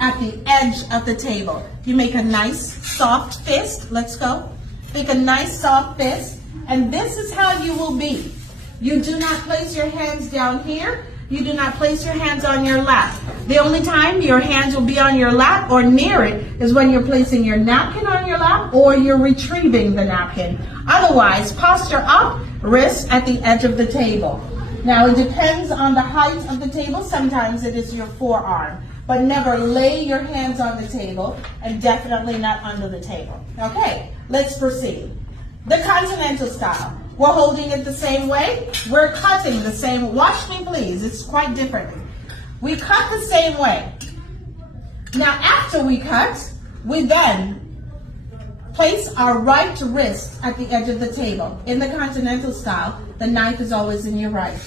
at the edge of the table. You make a nice soft fist. Let's go. Make a nice soft fist. And this is how you will be. You do not place your hands down here. You do not place your hands on your lap. The only time your hands will be on your lap or near it is when you're placing your napkin on your lap or you're retrieving the napkin. Otherwise, posture up, wrist at the edge of the table. Now, it depends on the height of the table. Sometimes it is your forearm. But never lay your hands on the table and definitely not under the table. Okay, let's proceed. The continental style. We're holding it the same way. We're cutting the same. Watch me, please. It's quite different. We cut the same way. Now, after we cut, we then place our right wrist at the edge of the table. In the continental style, the knife is always in your right,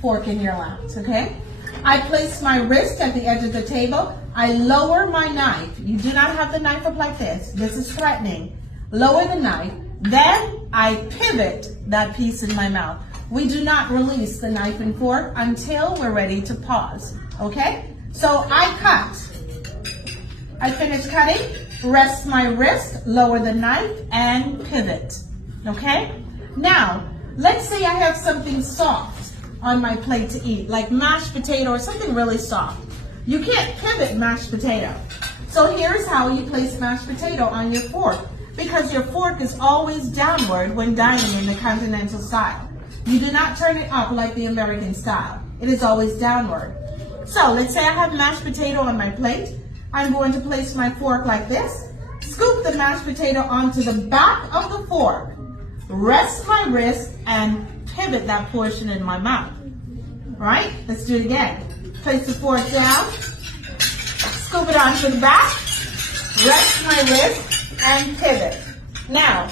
fork in your left, okay? I place my wrist at the edge of the table. I lower my knife. You do not have the knife up like this. This is threatening. Lower the knife. Then I pivot that piece in my mouth. We do not release the knife and fork until we're ready to pause, okay? So I cut. I finish cutting, rest my wrist, lower the knife, and pivot, okay? Now, let's say I have something soft on my plate to eat, like mashed potato or something really soft. You can't pivot mashed potato. So here's how you place mashed potato on your fork, because your fork is always downward when dining in the continental style. You do not turn it up like the American style. It is always downward. So let's say I have mashed potato on my plate. I'm going to place my fork like this, scoop the mashed potato onto the back of the fork, rest my wrist, and pivot that portion in my mouth. Right? Let's do it again. Place the fork down, scoop it onto the back, rest my wrist, and pivot. Now,